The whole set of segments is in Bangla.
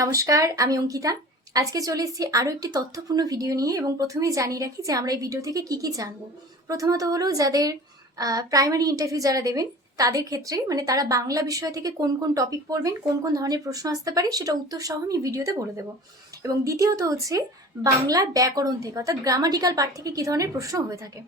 নমস্কার, আমি অঙ্কিতা। আজকে চলে এসেছি আরও একটি তথ্যপূর্ণ ভিডিও নিয়ে এবং প্রথমেই জানিয়ে রাখি যে আমরা এই ভিডিও থেকে কি কি জানব। প্রথমত হলো যাদের প্রাইমারি ইন্টারভিউ যারা দেবেন, তাদের ক্ষেত্রে মানে তারা বাংলা বিষয় থেকে কোন কোন টপিক পড়বেন, কোন কোন ধরনের প্রশ্ন আসতে পারে সেটা উত্তর সহ আমি ভিডিওতে বলে দেবো। এবং দ্বিতীয়ত হচ্ছে বাংলা ব্যাকরণ থেকে অর্থাৎ গ্রামাটিক্যাল পার্ট থেকে কী ধরনের প্রশ্ন হয়ে থাকে।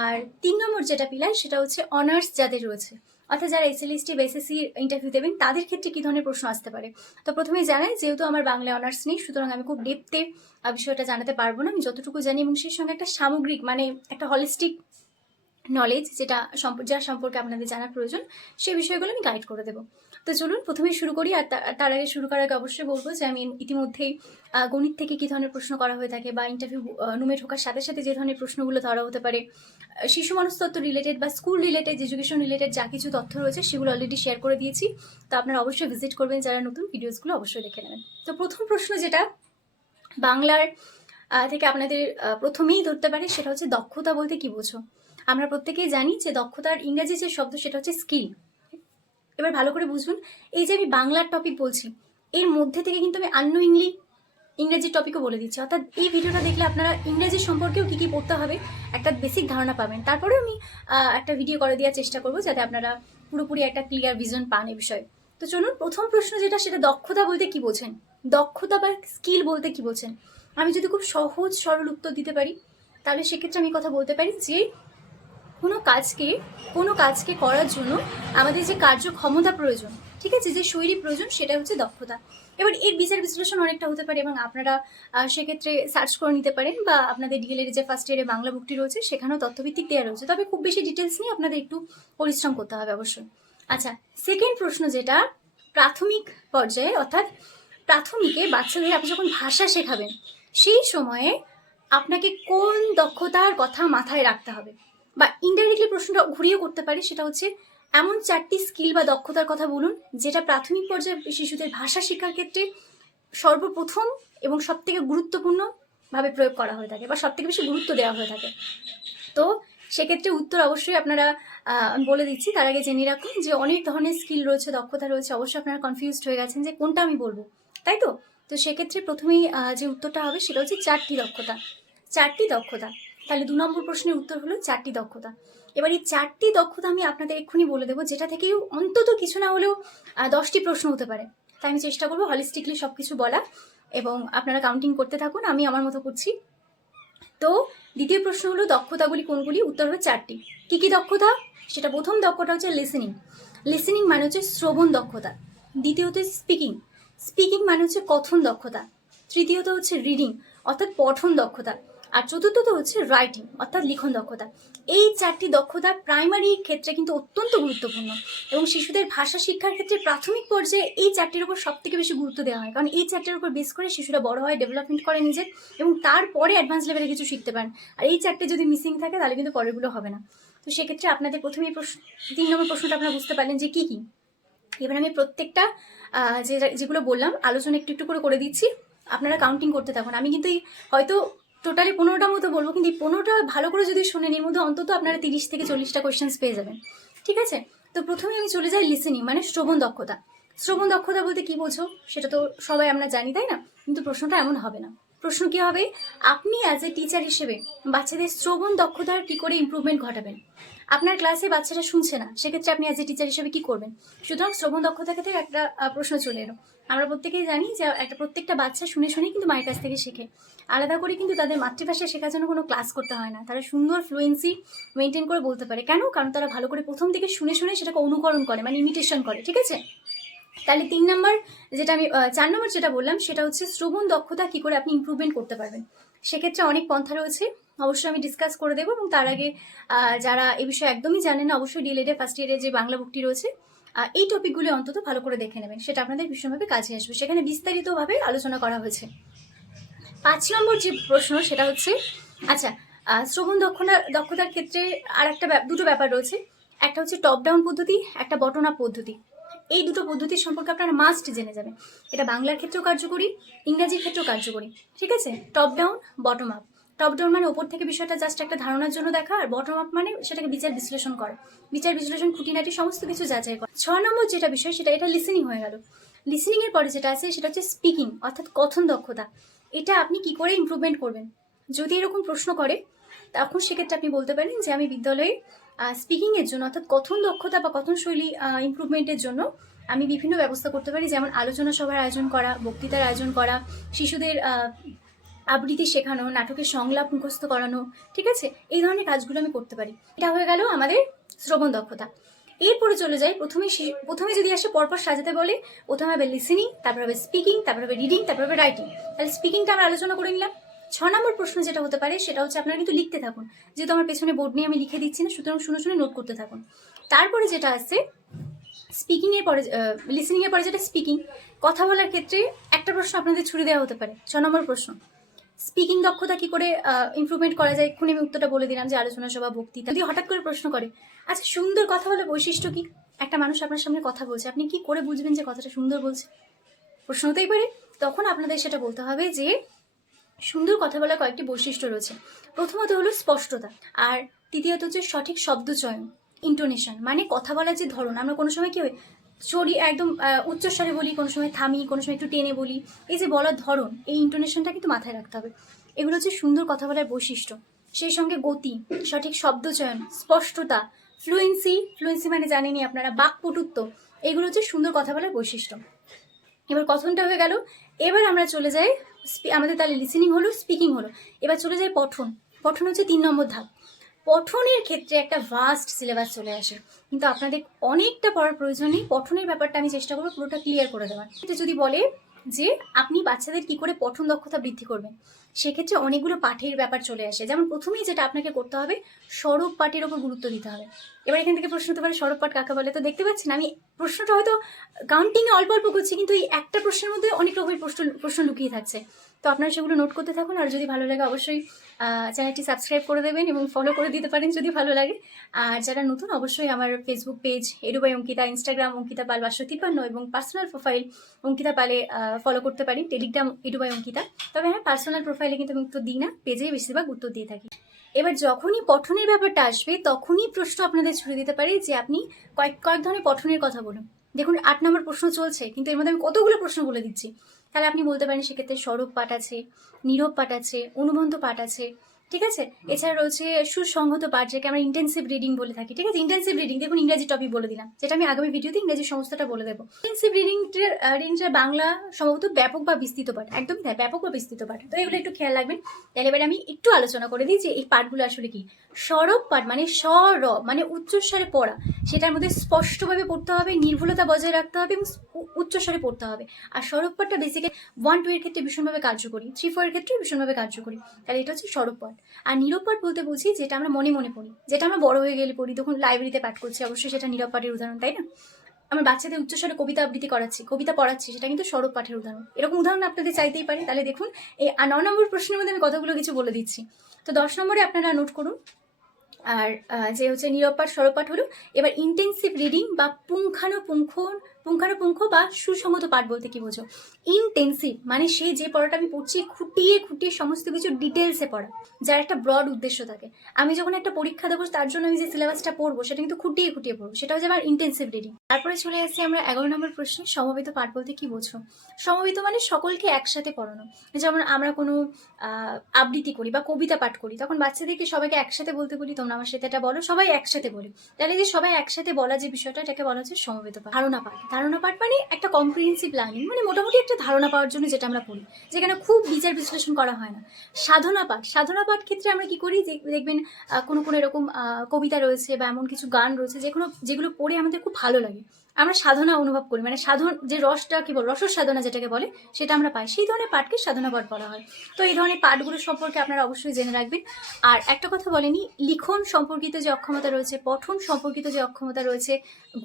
আর তিন নম্বর যেটা পিলার সেটা হচ্ছে অনার্স যাদের রয়েছে। অর্থাৎ যারা এসএলএসটি বা এসএসসি ইন্টারভিউ দেবেন, তাদের ক্ষেত্রে কী ধরনের প্রশ্ন আসতে পারে? তো প্রথমেই জানাই, যেহেতু আমার বাংলা অনার্স নেই, সুতরাং আমি খুব ডেপতে বিষয়টা জানাতে পারব না। আমি যতটুকু জানি এবং সেই সঙ্গে একটা সামগ্রিক মানে একটা হলিস্টিক নলেজ যেটা যার সম্পর্কে আপনাদের জানার প্রয়োজন সেই বিষয়গুলো আমি গাইড করে দেবো। তো চলুন প্রথমেই শুরু করি, আর তার আগে শুরু করার আগে অবশ্যই বলব যে, আমি ইতিমধ্যেই গণিত থেকে কী ধরনের প্রশ্ন করা হয়ে থাকে বা ইন্টারভিউ নুমে ঢোকার সাথে সাথে যে ধরনের প্রশ্নগুলো ধরা হতে পারে শিশু মনস্তত্ত্ব রিলেটেড বা স্কুল রিলেটেড এডুকেশন রিলেটেড যা কিছু তথ্য রয়েছে সেগুলো অলরেডি শেয়ার করে দিয়েছি। তো আপনারা অবশ্যই ভিজিট করবেন যারা নতুন ভিডিওসগুলো অবশ্যই দেখে নেবেন। তো প্রথম প্রশ্ন যেটা, বাংলার থেকে আপনাদের প্রথমেই ধরতে পারে সেটা হচ্ছে দক্ষতা বলতে কি বোঝো? আমরা প্রত্যেকেই জানি যে দক্ষতার ইংরেজি যে শব্দ, সেটা হচ্ছে স্কিল এবার ভালো করে বুঝুন, এই যে আমি বাংলার টপিক বলছি, এর মধ্যে থেকে কিন্তু আমি আন্ন ইংলি ইংরেজির টপিকও বলে দিচ্ছি। অর্থাৎ এই ভিডিওটা দেখলে আপনারা ইংরেজি সম্পর্কেও কী কী পড়তে হবে, একটা বেসিক ধারণা পাবেন। তারপরে আমি একটা ভিডিও করে দেওয়ার চেষ্টা করব যাতে আপনারা পুরোপুরি একটা ক্লিয়ার ভিজন পান এ বিষয়ে। তো চলুন, প্রথম প্রশ্ন যেটা, সেটা দক্ষতা বলতে কি বোঝেন? দক্ষতা বা স্কিল বলতে কি বোঝেন? আমি যদি খুব সহজ, সরল উত্তর দিতে পারি, তাহলে সেক্ষেত্রে আমি কথা বলতে পারি যে কোনো কাজকে কোনো কাজকে করার জন্য আমাদের যে কার্যক্ষমতা প্রয়োজন, ঠিক আছে? যে শৈলী প্রয়োজন, সেটা হচ্ছে দক্ষতা। এবার এর বিচার বিশ্লেষণ অনেকটা হতে পারে এবং আপনারা সেক্ষেত্রে সার্চ করে নিতে পারেন বা আপনাদের ডিএলের যে ফার্স্ট ইয়ারে বাংলা বুকটি রয়েছে, সেখানেও তথ্যভিত্তিক দেওয়া রয়েছে। তবে খুব বেশি ডিটেলস নিয়ে আপনাদের একটু পরিশ্রম করতে হবে অবশ্যই। আচ্ছা সেকেন্ড প্রশ্ন যেটা, প্রাথমিক পর্যায়ে, অর্থাৎ প্রাথমিকে বাচ্চাদের আপনি যখন ভাষা শেখাবেন, সেই সময়ে আপনাকে কোন দক্ষতার কথা মাথায় রাখতে হবে? বা ইনডাইরেক্টলি প্রশ্নটা ঘুরিয়ে করতে পারি, সেটা হচ্ছে এমন চারটি স্কিল বা দক্ষতার কথা বলুন, যেটা প্রাথমিক পর্যায়ে শিশুদের ভাষা শেখার ক্ষেত্রে সর্বপ্রথম এবং সবথেকে গুরুত্বপূর্ণ ভাবে প্রয়োগ করা হয়ে থাকে বা সবথেকে বেশি গুরুত্ব দেওয়া হয়ে থাকে। তো সেক্ষেত্রে উত্তর অবশ্যই আপনারা বলে দিচ্ছি, তার আগে জেনে রাখুন যে অনেক ধরনের স্কিল রয়েছে, দক্ষতা রয়েছে, অবশ্যই আপনারা কনফিউজড হয়ে গেছেন যে কোনটা আমি বলব, তাই তো? তো সেক্ষেত্রে প্রথমেই যে উত্তরটা হবে সেটা হচ্ছে চারটি দক্ষতা। চারটি দক্ষতা। তাহলে দু নম্বর প্রশ্নের উত্তর হলো চারটি দক্ষতা। এবার এই চারটি দক্ষতা আমি আপনাদের এক্ষুনি বলে দেবো, যেটা থেকেও অন্তত কিছু না হলেও দশটি প্রশ্ন হতে পারে। তাই আমি চেষ্টা করব হলিস্টিকলি সব কিছু বলা এবং আপনারা কাউন্টিং করতে থাকুন, আমি আমার মতো করছি। তো দ্বিতীয় প্রশ্ন হলো দক্ষতাগুলি কোনগুলি? উত্তর হবে চারটি। কি কি দক্ষতা? সেটা প্রথম দক্ষতা হচ্ছে লিসেনিং লিসেনিং মানে হচ্ছে শ্রবণ দক্ষতা। দ্বিতীয়ত স্পিকিং স্পিকিং মানে হচ্ছে কথন দক্ষতা। তৃতীয়ত হচ্ছে রিডিং অর্থাৎ পঠন দক্ষতা। আর চতুর্থত হচ্ছে রাইটিং অর্থাৎ লিখন দক্ষতা। এই চারটি দক্ষতা প্রাইমারি ক্ষেত্রে কিন্তু অত্যন্ত গুরুত্বপূর্ণ এবং শিশুদের ভাষা শিক্ষার ক্ষেত্রে প্রাথমিক পর্যায়ে এই চারটির উপর সব থেকে বেশি গুরুত্ব দেওয়া হয়। কারণ এই চারটির উপর বেস করে শিশুরা বড় হয় ডেভেলপমেন্ট করে নিজের এবং তারপরে অ্যাডভান্স লেভেলে কিছু শিখতে পারেন আর এই চারটে যদি মিসিং থাকে, তাহলে কিন্তু পরেরগুলো হবে না। তো সেক্ষেত্রে আপনাদের প্রথমেই প্রশ্ন, তিন নম্বর প্রশ্নটা আপনারা বুঝতে পারলেন যে কী কী? এবার আমি প্রত্যেকটা যে, যেগুলো বললাম, আলোচনা একটু একটু করে করে দিচ্ছি। আপনারা কাউন্টিং করতে থাকুন। আমি কিন্তু হয়তো টোটালি পনেরোটা মতো বলব, কিন্তু পনেরোটা ভালো করে যদি শোনেন, এর মধ্যে অন্তত আপনারা তিরিশ থেকে চল্লিশটা কোয়েশ্চেন্স পেয়ে যাবেন। ঠিক আছে? তো প্রথমে আমি চলে যাই লিসেনিং মানে শ্রবণ দক্ষতা। শ্রবণ দক্ষতা বলতে কি বোঝো? সেটা তো সবাই আমরা জানি, তাই না? কিন্তু প্রশ্নটা এমন হবে না। প্রশ্ন কি হবে? আপনি অ্যাজ এ টিচার হিসেবে বাচ্চাদের শ্রবণ দক্ষতার কি করে ইম্প্রুভমেন্ট ঘটাবেন? আপনার ক্লাসে বাচ্চারা শুনছে না, সেক্ষেত্রে আপনি অ্যাজ এ টিচার হিসেবে কি করবেন? সুতরাং শ্রবণ দক্ষতা থেকে একটা প্রশ্ন চলে এলো। আমরা প্রত্যেকেই জানি যে, একটা প্রত্যেকটা বাচ্চা শুনে শুনে কিন্তু মায়ের কাছ থেকে শেখে। আলাদা করে কিন্তু তাদের মাতৃভাষা শেখার জন্য কোনো ক্লাস করতে হয় না। তারা সুন্দর ফ্লুয়েন্সি মেনটেন করে বলতে পারে। কেন? কারণ তারা ভালো করে প্রথম থেকে শুনে শুনে সেটাকে অনুকরণ করে মানে ইমিটেশন করে, ঠিক আছে? তাহলে তিন নম্বর যেটা আমি চার নম্বর যেটা বললাম, সেটা হচ্ছে শ্রবণ দক্ষতা কি করে আপনি ইমপ্রুভমেন্ট করতে পারবেন। সেক্ষেত্রে অনেক পন্থা রয়েছে। অবশ্যই আমি ডিসকাস করে দেবো এবং তার আগে যারা এই বিষয়ে একদমই জানেন না, অবশ্যই ডিএলএডে ফার্স্ট ইয়ারে যে বাংলা বুকটি রয়েছে এই টপিকগুলি অন্তত ভালো করে দেখে নেবেন। সেটা আপনাদের ভীষণভাবে কাজে আসবে। সেখানে বিস্তারিতভাবে আলোচনা করা হয়েছে। পাঁচ নম্বর যে প্রশ্ন, সেটা হচ্ছে আচ্ছা শ্রবণ দক্ষতা, দক্ষতার ক্ষেত্রে আর একটা দুটো ব্যাপার রয়েছে। একটা হচ্ছে টপ ডাউন পদ্ধতি, একটা বটন আপ পদ্ধতি। এই দুটো পদ্ধতির সম্পর্কে আপনারা মাস্ট জেনে যাবেন। এটা বাংলার ক্ষেত্রেও কার্যকরী, ইংরাজির ক্ষেত্রেও কার্যকরী। ঠিক আছে? Top down bottom up top down মানে ওপর থেকে বিষয়টা জাস্ট একটা ধারণার জন্য দেখা, আর বটম আপ মানে সেটাকে বিচার বিশ্লেষণ করে। বিচার বিশ্লেষণ, খুঁটিনাটি, সমস্ত কিছু যাচাই করে। ছ নম্বর যেটা বিষয়, সেটা এটা লিসেনিং হয়ে গেল। লিসনিংয়ের পরে যেটা আছে, সেটা হচ্ছে স্পিকিং অর্থাৎ কথন দক্ষতা। এটা আপনি কি করে ইমপ্রুভমেন্ট করবেন? যদি এরকম প্রশ্ন করে, তখন সেক্ষেত্রে আপনি বলতে পারেন যে আমি বিদ্যালয়ে স্পিকিংয়ের জন্য, অর্থাৎ কথন দক্ষতা বা কথন শৈলী ইমপ্রুভমেন্টের জন্য আমি বিভিন্ন ব্যবস্থা করতে পারি। যেমন আলোচনা সভার আয়োজন করা, বক্তৃতার আয়োজন করা, শিশুদের আবৃত্তি শেখানো, নাটকের সংলাপ মুখস্থ করানো, ঠিক আছে? এই ধরনের কাজগুলো আমি করতে পারি। এটা হয়ে গেল আমাদের শ্রবণ দক্ষতা। এরপরে চলে যাই, প্রথমে প্রথমে যদি আসে পরপর সাজাতে বলে, প্রথমে হবে লিসেনিং তারপর হবে স্পিকিং তারপর হবে রিডিং তারপর হবে রাইটিং তাহলে স্পিকিংটা আমরা আলোচনা করে নিলাম। ছ নম্বর প্রশ্ন যেটা হতে পারে, সেটা হচ্ছে আপনারা কিন্তু লিখতে থাকুন। যেহেতু আমার পেছনে বোর্ড নিয়ে আমি লিখে দিচ্ছি না, সুতরাং শুনে শুনে নোট করতে থাকুন। তারপরে যেটা আসছে স্পিকিং এর পরে লিসেনিং এর পরে যেটা স্পিকিং কথা বলার ক্ষেত্রে একটা প্রশ্ন আপনাদের ছুড়ে দেওয়া হতে পারে। ছ নম্বর প্রশ্ন। স্পিকিং দক্ষতা কি করে ইমপ্রুভমেন্ট করা যায়? এক্ষুনি আমি উত্তরটা বলে দিলাম যে আলোচনা সভা, বক্তৃতা। যদি হঠাৎ করে প্রশ্ন করে আচ্ছা সুন্দর কথা বলে বৈশিষ্ট্য কি? একটা মানুষ আপনার সামনে কথা বলছে, আপনি কি করে বুঝবেন যে কথাটা সুন্দর বলছে? প্রশ্ন হতেই পারে। তখন আপনাদের সেটা বলতে হবে যে, সুন্দর কথা বলার কয়েকটি বৈশিষ্ট্য রয়েছে। প্রথমত হলো স্পষ্টতা, আর তৃতীয়ত হচ্ছে সঠিক শব্দ চয়ন ইন্টোনেশন মানে কথা বলার যে ধরন। আমরা কোনো সময় কি হয় চড়ি একদম উচ্চস্বরে বলি, কোনো সময় থামি, কোনো সময় একটু টেনে বলি, এই যে বলার ধরন, এই ইন্টোনেশনটা কিন্তু মাথায় রাখতে হবে। এগুলো হচ্ছে সুন্দর কথা বলার বৈশিষ্ট্য। সেই সঙ্গে গতি, সঠিক শব্দ চয়ন, স্পষ্টতা ফ্লুয়েন্সি ফ্লুয়েন্সি মানে জানেনই আপনারা, বাকপটুত্ব, এগুলো হচ্ছে সুন্দর কথা বলার বৈশিষ্ট্য। এবার কথনটা হয়ে গেল, এবার আমরা চলে যাই আমাদের তাহলে লিসেনিং হলো স্পিকিং হলো। এবার চলে যাই পঠন। পঠন হচ্ছে তিন নম্বর ধাপ। পঠনের ক্ষেত্রে একটা ভাস্ট সিলেবাস চলে আসে। কিন্তু আপনাদের অনেকটা পড়ার প্রয়োজন নেই। পঠনের ব্যাপারটা আমি চেষ্টা করব পুরোটা ক্লিয়ার করে দেওয়ার। এটা যদি বলে যে আপনি বাচ্চাদের কি করে পঠন দক্ষতা বৃদ্ধি করবেন, সেক্ষেত্রে অনেকগুলো পাঠের ব্যাপার চলে আসে। যেমন প্রথমেই যেটা আপনাকে করতে হবে সরব পাঠের ওপর গুরুত্ব দিতে হবে। এবার এখান থেকে প্রশ্ন হতে পারে সরব পাঠ কাকে বলে? তো দেখতে পাচ্ছেন, আমি প্রশ্নটা হয়তো কাউন্টিংয়ে অল্প অল্প করছি, কিন্তু এই একটা প্রশ্নের মধ্যে অনেক রকমের প্রশ্ন প্রশ্ন লুকিয়ে থাকছে। তো আপনারা সেগুলো নোট করতে থাকুন। আর যদি ভালো লাগে, অবশ্যই চ্যানেলটি সাবস্ক্রাইব করে দেবেন এবং ফলো করে দিতে পারেন যদি ভালো লাগে। আর যারা নতুন, অবশ্যই আমার Facebook page edu by Ankita Instagram Ankita Pal পাঁচশো তিপ্পান্ন এবং পার্সোনাল প্রোফাইল অঙ্কিতা পালে ফলো করতে পারেন। Telegram edu by Ankita. তবে হ্যাঁ পার্সোনাল প্রোফাইলে কিন্তু আমি উত্তর দিই না পেজেই বেশিরভাগ উত্তর দিয়ে থাকি। এবার যখনই পঠনের ব্যাপারটা আসবে, তখনই প্রশ্ন আপনাদের ছুড়ে দিতে পারি যে আপনি কয়েক কয়েক ধরনের পঠনের কথা বলুন। দেখুন, আট নম্বর প্রশ্ন চলছে, কিন্তু এর মধ্যে আমি কতগুলো প্রশ্ন বলে দিচ্ছি। তাহলে আপনি বলতে পারেন সেক্ষেত্রে সরব পাঠ আছে নীরব পাঠ আছে অনুবন্ধ পাঠ আছে। ঠিক আছে? এছাড়া রয়েছে সুসংহত পাঠ যাকে আমরা ইন্টেন্সিভ রিডিং বলে থাকি ঠিক আছে? ইন্টেন্সিভ রিডিং দেখুন ইংরাজি টপিক বলে দিলাম যেটা আমি আগামী ভিডিওতে ইংরাজি সমস্তটা বলে দেবো। ইন্টেন্সিভ রিডিংটার রিডিংটার বাংলা সম্ভবত ব্যাপক বা বিস্তৃত পাঠ একদমই তাই ব্যাপক বা বিস্তৃত পাঠ। তো এগুলো একটু খেয়াল রাখবেন। তাহলে এবার আমি একটু আলোচনা করে দিই যে এই পাঠগুলো আসলে কি? সরব পাঠ মানে স্বর মানে উচ্চস্বরে পড়া সেটার মধ্যে স্পষ্টভাবে পড়তে হবে নির্ভুলতা বজায় রাখতে হবে এবং উচ্চস্বরে পড়তে হবে। আর সরব পাঠটা বেসিক্যালি ওয়ান টু এর ক্ষেত্রে ভীষণভাবে কার্যকরী থ্রি ফোর এর ক্ষেত্রে ভীষণভাবে কার্যকরী। তাহলে এটা হচ্ছে সরব পাঠ। আর নীরব পাঠ বলতে বুঝি যেটা আমরা মনে মনে পড়ি, যেটা আমরা বড় হয়ে গেলে পড়ি, তখন লাইব্রেরিতে পাঠ করছি, অবশ্যই সেটা নীরব পাঠের উদাহরণ, তাই না? আমার বাচ্চাদের উচ্চস্বরে কবিতা আবৃত্তি করাচ্ছি, কবিতা পড়াচ্ছি, সেটা কিন্তু সরব পাঠের উদাহরণ। এরকম উদাহরণ আপনাদের চাইতেই পারে, তাহলে দেখুন, এই ন নম্বর প্রশ্নের মধ্যে আমি কতগুলো কিছু বলে দিচ্ছি। তো দশ নম্বরে আপনারা নোট করুন, আর যে হচ্ছে নীরবপাঠ সরপাঠ হলো, এবার ইন্টেন্সিভ রিডিং বা পুঙ্খানুপুঙ্খ পুঙ্খানুপুঙ্খ বা সুসংগত পাঠ বলতে কি বোঝো? ইনটেন্সিভ মানে সেই যে পড়াটা আমি পড়ছি খুঁটিয়ে খুঁটিয়ে সমস্ত কিছু ডিটেলসে পড়া, যার একটা ব্রড উদ্দেশ্য থাকে। আমি যখন একটা পরীক্ষা দেবো, তার জন্য আমি যে সিলেবাসটা পড়ব, সেটা কিন্তু খুঁটিয়ে খুঁটিয়ে পড়ব। সেটা হচ্ছে আমার ইন্টেন্সিভ রিডিং তারপরে চলে আসছি আমরা এগারো নম্বর প্রশ্নে, সমবেত পাঠ বলতে কি বোঝো? সমবেত মানে সকলকে একসাথে পড়ানো। যেমন আমরা কোনো আবৃত্তি করি বা কবিতা পাঠ করি, তখন বাচ্চাদেরকে সবাইকে একসাথে বলতে বলি, তোমরা আমার সাথে এটা বলো। সবাই একসাথে বলি। তাহলে যে সবাই একসাথে বলা যে বিষয়টা, এটাকে বলা হচ্ছে সমবেত পাঠ। ধারণা পাঠ। ধারণা পাঠ মানে একটা কম্প্রিহেন্সিভ লার্নিং মানে মোটামুটি একটা ধারণা পাওয়ার জন্য যেটা আমরা পড়ি যেখানে খুব বিচার বিশ্লেষণ করা হয় না। সাধনা পাঠ সাধনা পাঠ ক্ষেত্রে আমরা কি করি? দেখবেন কোনো কোনো এরকম কবিতা রয়েছে বা এমন কিছু গান রয়েছে যেগুলো যেগুলো পড়ে আমাদের খুব ভালো লাগে। আমরা সাধনা অনুভব করি। মানে সাধন, যে রসটা কি বল, রসর সাধনা যেটাকে বলে, সেটা আমরা পাই। সেই ধরনের পাঠকে সাধনা পাঠ বলা হয়। তো এই ধরনের পাঠগুলো সম্পর্কে আপনারা অবশ্যই জেনে রাখবেন। আর একটা কথা বলেনি, লিখন সম্পর্কিত যে অক্ষমতা রয়েছে, পঠন সম্পর্কিত যে অক্ষমতা রয়েছে,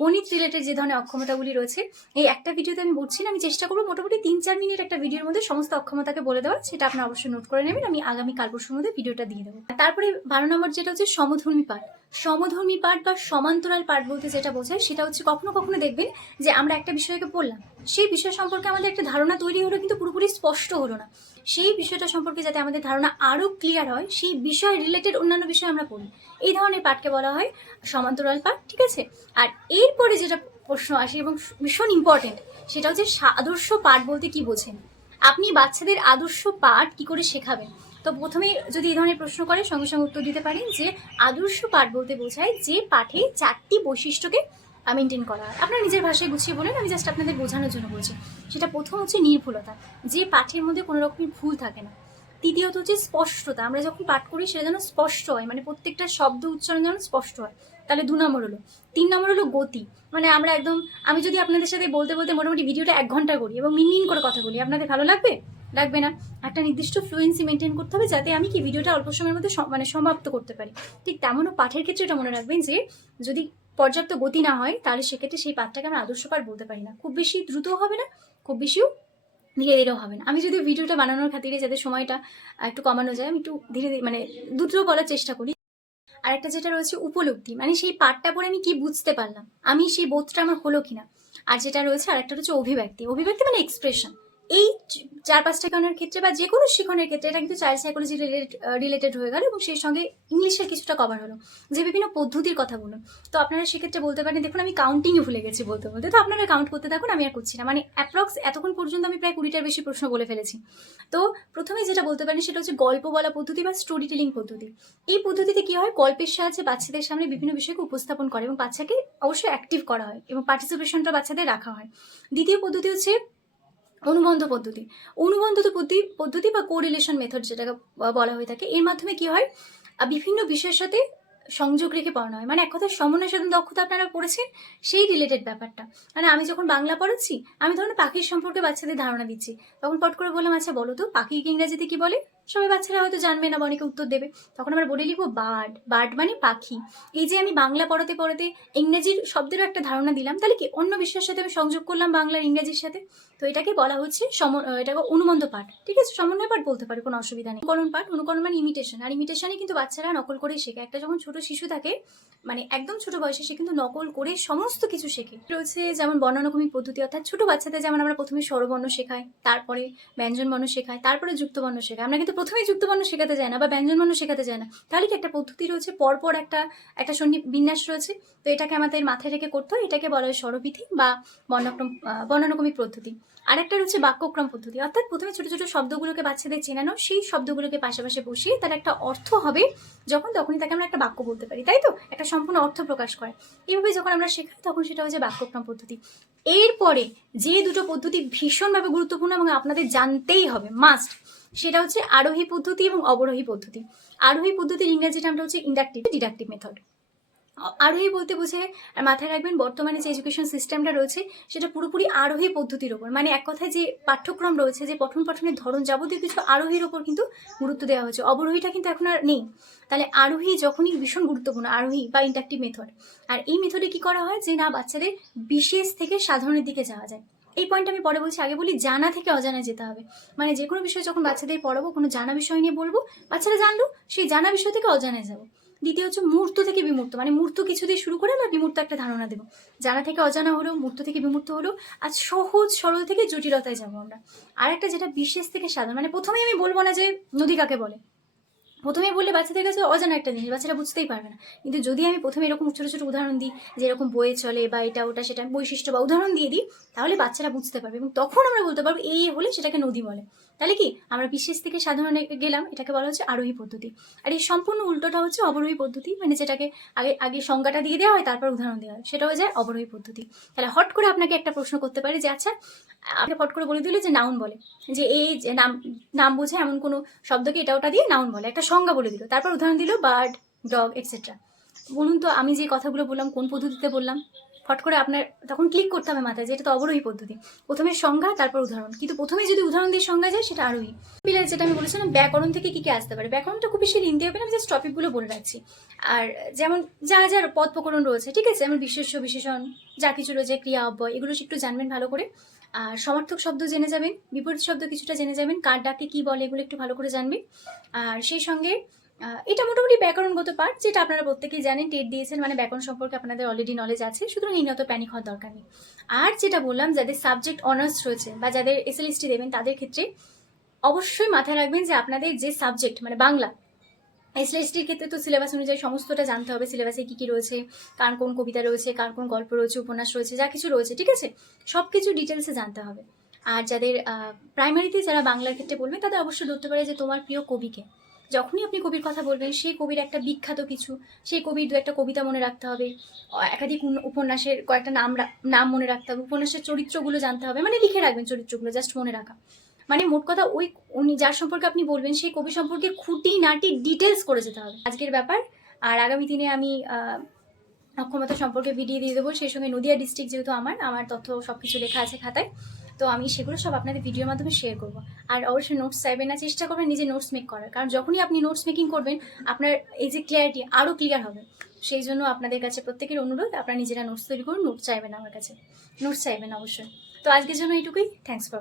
গণিত রিলেটেড যে ধরনের অক্ষমতাগুলি রয়েছে, এই একটা ভিডিওতে আমি বলছি না, আমি চেষ্টা করব মোটামুটি তিন চার মিনিট একটা ভিডিওর মধ্যে সমস্ত অক্ষমতাকে বলে দেওয়া সেটা আপনারা অবশ্যই নোট করে নেবেন, আমি আগামী কাল পরশুর মধ্যে ভিডিওটা দিয়ে দেবো। তারপরে বারো নম্বর যেটা হচ্ছে সমধর্মী পাঠ। সমধর্মী পাঠ বা সমান্তরাল পাঠ বলতে যেটা বোঝায়, সেটা হচ্ছে কখনো কখনো দেখবেন যে আমরা একটা বিষয়কে পড়লাম, সেই বিষয় সম্পর্কে আমাদের একটা ধারণা তৈরি হলো কিন্তু পুরোপুরি স্পষ্ট হলো না। সেই বিষয়টা সম্পর্কে যাতে আমাদের ধারণা আরও ক্লিয়ার হয়, সেই বিষয় রিলেটেড অন্যান্য বিষয় আমরা পড়ি। এই ধরনের পাঠকে বলা হয় সমান্তরাল পাঠ, ঠিক আছে? আর এরপরে যেটা প্রশ্ন আসে এবং ভীষণ ইম্পর্টেন্ট সেটা হচ্ছে আদর্শ পাঠ বলতে কি বোঝেন? আপনি বাচ্চাদের আদর্শ পাঠ কি করে শেখাবেন? তো প্রথমে যদি এই ধরনের প্রশ্ন করে, সঙ্গে সঙ্গে উত্তর দিতে পারেন যে, আদর্শ পাঠ বলতে বোঝায় যে পাঠে চারটি বৈশিষ্ট্যকে মেনটেন করা। হয় আপনার নিজের ভাষায় গুছিয়ে বলেন, আমি জাস্ট আপনাদের বোঝানোর জন্য বলছি। সেটা প্রথম হচ্ছে নির্ভুলতা। যে পাঠের মধ্যে কোনো রকমের ভুল থাকে না। তৃতীয়ত হচ্ছে স্পষ্টতা। আমরা যখন পাঠ করি, সেটা যেন স্পষ্ট হয়। মানে প্রত্যেকটা শব্দ উচ্চারণ যেন স্পষ্ট হয়। তাহলে দু নম্বর হলো। তিন নম্বর হলো গতি। মানে আমরা একদম, আমি যদি আপনাদের সাথে বলতে বলতে মোটামুটি ভিডিওটা এক ঘণ্টা করি এবং মিনমিন করে কথা বলি, আপনাদের ভালো লাগবে? লাগবে না। একটা নির্দিষ্ট ফ্লুয়েন্সি মেনটেন করতে হবে যাতে আমি কি ভিডিওটা অল্প সময়ের মধ্যে মানে সমাপ্ত করতে পারি। ঠিক তেমনও পাঠের ক্ষেত্রে এটা মনে রাখবেন যে, যদি পর্যাপ্ত গতি না হয়, তাহলে সেক্ষেত্রে সেই পাঠটাকে আমরা আদর্শ পাঠ বলতে পারি না। খুব বেশি দ্রুত হবে না, খুব বেশিও ধীরে ধীরেও হবে না। আমি যদি ভিডিওটা বানানোর খাতিরে যাতে সময়টা একটু কমানো যায়, আমি একটু ধীরে ধীরে মানে দ্রুত বলার চেষ্টা করি। আর একটা যেটা রয়েছে উপলব্ধি মানে সেই পাঠটা পরে আমি কি বুঝতে পারলাম? আমি সেই বোধটা আমার হলো কিনা? আর যেটা রয়েছে আর একটা রয়েছে অভিব্যক্তি। অভিব্যক্তি মানে এক্সপ্রেশন এই চার পাঁচটা কারণের ক্ষেত্রে বা যে কোনো শিক্ষণের ক্ষেত্রে এটা কিন্তু চাইল্ড সাইকোলজি রিলেটেড হয়ে গেল এবং সেই সঙ্গে ইংলিশের কিছুটা কভার হলো। যে বিভিন্ন পদ্ধতির কথা বলুন। তো আপনারা সেক্ষেত্রে বলতে পারেন, দেখুন আমি কাউন্টিংয়ে ভুলে গেছি বলতে বলতে। তো আপনারা কাউন্ট করতে থাকুন, আমি আর করছি না। মানে অ্যাপ্রক্স এতক্ষণ পর্যন্ত আমি প্রায় কুড়িটার বেশি প্রশ্ন বলে ফেলেছি। তো প্রথমে যেটা বলতে পারেন, সেটা হচ্ছে গল্প বলা পদ্ধতি বা স্টোরি টেলিং পদ্ধতি। এই পদ্ধতিতে কী হয়, গল্পের সাহায্যে বাচ্চাদের সামনে বিভিন্ন বিষয়কে উপস্থাপন করে এবং বাচ্চাকে অবশ্যই অ্যাক্টিভ করা হয় এবং পার্টিসিপেশনটা বাচ্চাদের রাখা হয়। দ্বিতীয় পদ্ধতি হচ্ছে অনুবন্ধ পদ্ধতি। অনুবন্ধ পদ্ধতি পদ্ধতি বা কোরিলেশন মেথড যেটাকে বলা হয়ে থাকে, এর মাধ্যমে কি হয়? বিভিন্ন বিষয়ের সাথে সংযোগ রেখে পড়ানো হয়। মানে এক কথায় সমন্বয় সাধন দক্ষতা আপনারা পড়েছেন সেই রিলেটেড ব্যাপারটা। মানে আমি যখন বাংলা পড়াচ্ছি, আমি ধরুন পাখির সম্পর্কে বাচ্চাদের ধারণা দিচ্ছি। তখন পট করে বললাম আচ্ছা বলো তো পাখিকে ইংরাজিতে কি বলে? সবাই বাচ্চারা হয়তো জানবে না অনেকে উত্তর দেবে। তখন আমরা বলে লিখব বার্ড। বার্ড মানে পাখি। এই যে আমি বাংলা পড়াতে পড়াতে ইংরেজির শব্দেরও একটা ধারণা দিলাম, তাহলে কি অন্য বিশ্বের সাথে আমি সংযোগ করলাম বাংলার ইংরেজির সাথে? তো এটাকে বলা হচ্ছে সম এটাকে অনুবন্ধ পাঠ। ঠিক আছে? সমন্বয় পাঠ বলতে পারে, কোনো অসুবিধা নেই। অনুকরণ পাঠ, অনুকরণ মানে ইমিটেশন আর ইমিটেশনে কিন্তু বাচ্চারা নকল করেই শেখে। একটা যখন ছোট শিশু থাকে মানে একদম ছোট বয়সে সে কিন্তু নকল করে সমস্ত কিছু শেখে। রয়েছে যেমন বর্ণানুক্রমিক পদ্ধতি, অর্থাৎ ছোট বাচ্চাদের যেমন আমরা প্রথমে স্বরবর্ণ শেখাই, তারপরে ব্যঞ্জনবর্ণ শেখাই, তারপরে যুক্তবর্ণ শেখাই। আমরা কিন্তু প্রথমেই যুক্তবর্ণ শেখাতে যাই না বা ব্যঞ্জনবর্ণ শেখাতে যায় না, তাহলে কি একটা পদ্ধতি রয়েছে? পরপর একটা একটা সন্নি, বিন্যাস রয়েছে। তো এটাকে আমাদের মাথায় রেখে করতে হয়। এটাকে বলা হয় স্বরবিধি বা বর্ণক্রম বর্ণানুক্রমিক পদ্ধতি। আরেকটা রয়েছে বাক্যক্রম পদ্ধতি। অর্থাৎ প্রথমে ছোট ছোট শব্দগুলোকে বাচ্চাদের চেনানো, সেই শব্দগুলোকে পাশাপাশি বসিয়ে তার একটা অর্থ হবে যখন তখনই তাকে আমরা একটা বাক্য বলতে পারি, তাই তো? একটা সম্পূর্ণ অর্থ প্রকাশ করে। এইভাবে যখন আমরা শেখাই, তখন সেটা হচ্ছে বাক্যক্রম পদ্ধতি। এরপরে যে দুটো পদ্ধতি ভীষণভাবে গুরুত্বপূর্ণ এবং আপনাদের জানতেই হবে মাস্ট সেটা হচ্ছে আরোহী পদ্ধতি এবং অবরোহী পদ্ধতি। আরোহী পদ্ধতির ইংরেজি নামটা হচ্ছে ইন্ডাকটিভ ডিডাকটিভ মেথড আরোহী বলতে বোঝে আর মাথায় রাখবেন, বর্তমানে যে এডুকেশন সিস্টেমটা রয়েছে, সেটা পুরোপুরি আরোহী পদ্ধতির ওপর। মানে এক কথায় যে পাঠ্যক্রম রয়েছে, যে পঠন পাঠনের ধরন যাবতীয় কিছু আরোহীর ওপর কিন্তু গুরুত্ব দেওয়া হয়েছে। অবরোহীটা কিন্তু এখন আর নেই। তাহলে আরোহী যখনই ভীষণ গুরুত্বপূর্ণ, আরোহী বা ইন্টাকটিভ মেথড আর এই মেথডে কি করা হয়? যে না, বাচ্চাদের বিশেষ থেকে সাধারণের দিকে যাওয়া যায়। এই পয়েন্ট আমি পরে বলছি, আগে বলি জানা থেকে অজানা যেতে হবে। মানে যে কোনো বিষয় যখন বাচ্চাদের পড়াবো, কোনো জানা বিষয় নিয়ে বলব, বাচ্চারা জানলো, সেই জানা বিষয় থেকে অজানায় যাব। দ্বিতীয় হচ্ছে মূর্ত থেকে বিমূর্ত মানে মূর্ত কিছু দিয়ে শুরু করে আমরা বিমূর্ত একটা ধারণা দেবো। জানা থেকে অজানা হলো মূর্ত থেকে বিমূর্ত হলো আর সহজ সরল থেকে জটিলতায় যাব আমরা। আর একটা যেটা বিশেষ থেকে সাধারণ মানে প্রথমেই আমি বলব না যে নদী কাকে বলে। প্রথমে বললে বাচ্চাদের কাছে অজানা একটা জিনিস, বাচ্চারা বুঝতেই পারবে না। কিন্তু যদি আমি প্রথমে এরকম ছোটো ছোটো উদাহরণ দিই যে এরকম বয়ে চলে বা এটা, ওটা, সেটা, বৈশিষ্ট্য বা উদাহরণ দিয়ে দিই, তাহলে বাচ্চারা বুঝতে পারবে এবং তখন আমরা বলতে পারব এই হলে সেটাকে নদী বলে। তাহলে কি? আমরা বিশেষ থেকে সাধারণে গেলাম, এটাকে বলা হচ্ছে আরোহী পদ্ধতি। আর এই সম্পূর্ণ উল্টোটা হচ্ছে অবরোহী পদ্ধতি মানে যেটাকে আগে আগে সংজ্ঞাটা দিয়ে দেওয়া হয়, তারপর উদাহরণ দেওয়া হয়। সেটা হয়ে যায় অবরোহী পদ্ধতি। তাহলে হট করে আপনাকে একটা প্রশ্ন করতে পারে যে আচ্ছা আপনি হট করে বলে দিল যে নাউন বলে, যে এই যে নাম নাম বোঝায় এমন কোনো শব্দকে এটা ওটা দিয়ে নাউন বলে, একটা সংজ্ঞা বলে দিল, তারপর উদাহরণ দিল বার্ড ডগ এটসেট্রা বলুন তো, আমি যে কথাগুলো বললাম, কোন পদ্ধতিতে বললাম? ফট করে আপনার তখন ক্লিক করতে হবে মাথায় যে এটা তো অবরোহী পদ্ধতি। প্রথমে সংজ্ঞা, তারপর উদাহরণ। কিন্তু প্রথমে যদি উদাহরণ দিয়ে সংজ্ঞা যায়, সেটা আরোহী। পিলার যেটা আমি বলেছিলাম ব্যাকরণ থেকে কি কি আসতে পারে? ব্যাকরণটা খুব বেশি লিনতে হবে না, আমি জাস্ট টপিকগুলো বলে রাখছি। আর যেমন যা যার পদ প্রকরণ রয়েছে, ঠিক আছে? যেমন বিশেষ্য, বিশেষণ, যা কিছু রয়েছে, ক্রিয়া, অব্যয়, এগুলো একটু জানবেন ভালো করে। আর সমার্থক শব্দ জেনে যাবেন, বিপরীত শব্দ কিছুটা জেনে যাবেন, কার ডাকে কি বলে, এগুলো একটু ভালো করে জানবেন। আর সেই সঙ্গে এটা মোটামুটি ব্যাকরণগত পাঠ যেটা আপনারা প্রত্যেকেই জানেন, টেট দিয়েছেন মানে ব্যাকরণ সম্পর্কে আপনাদের অলরেডি নলেজ আছে, সুতরাং এই প্যানিক হওয়ার দরকার নেই। আর যেটা বললাম, যাদের সাবজেক্ট অনার্স রয়েছে বা যাদের এসএলএসটি দেবেন, তাদের ক্ষেত্রে অবশ্যই মাথায় রাখবেন যে আপনাদের যে সাবজেক্ট মানে বাংলা এসএসটির ক্ষেত্রে তো সিলেবাস অনুযায়ী সমস্তটা জানতে হবে সিলেবাসে কী কী রয়েছে, কার কোন কবিতা রয়েছে, কার কোন গল্প রয়েছে, উপন্যাস রয়েছে, যা কিছু রয়েছে, ঠিক আছে? সব কিছু ডিটেলসে জানতে হবে। আর যাদের প্রাইমারিতে যারা বাংলার ক্ষেত্রে বলবে, তাদের অবশ্যই ধরতে পারে যে তোমার প্রিয় কবিকে যখনই আপনি কবির কথা বলবেন, সেই কবির একটা বিখ্যাত কিছু, সেই কবির দু একটা কবিতা মনে রাখতে হবে। একাধিক উপন্যাসের কয়েকটা নাম নাম মনে রাখতে হবে। উপন্যাসের চরিত্রগুলো জানতে হবে। মানে লিখে রাখবেন চরিত্রগুলো জাস্ট মনে রাখা। মানে মোট কথা ওই উনি যার সম্পর্কে আপনি বলবেন, সেই কবি সম্পর্কে খুঁটি নাটি ডিটেলস করে যেতে হবে। আজকের ব্যাপার। আর আগামী দিনে আমি অক্ষমতা সম্পর্কে ভিডিও দিয়ে দেবো। সেই সঙ্গে নদিয়া ডিস্ট্রিক্ট যেহেতু আমার আমার তথ্য সব কিছু লেখা আছে খাতায়। তো আমি সেগুলো সব আপনাদের ভিডিওর মাধ্যমে শেয়ার করব। আর অবশ্যই নোটস চাইবেন না, চেষ্টা করবেন নিজে নোটস মেক করার। কারণ যখনই আপনি নোটস মেকিং করবেন, আপনার এই যে ক্লিয়ারিটি আরও ক্লিয়ার হবে। সেই জন্য আপনাদের কাছে প্রত্যেকের অনুরোধ, আপনারা নিজেরা নোটস তৈরি করুন নোটস চাইবেন আমার কাছে। নোটস চাইবেন অবশ্যই। তো আজকের জন্য এইটুকুই। Thanks for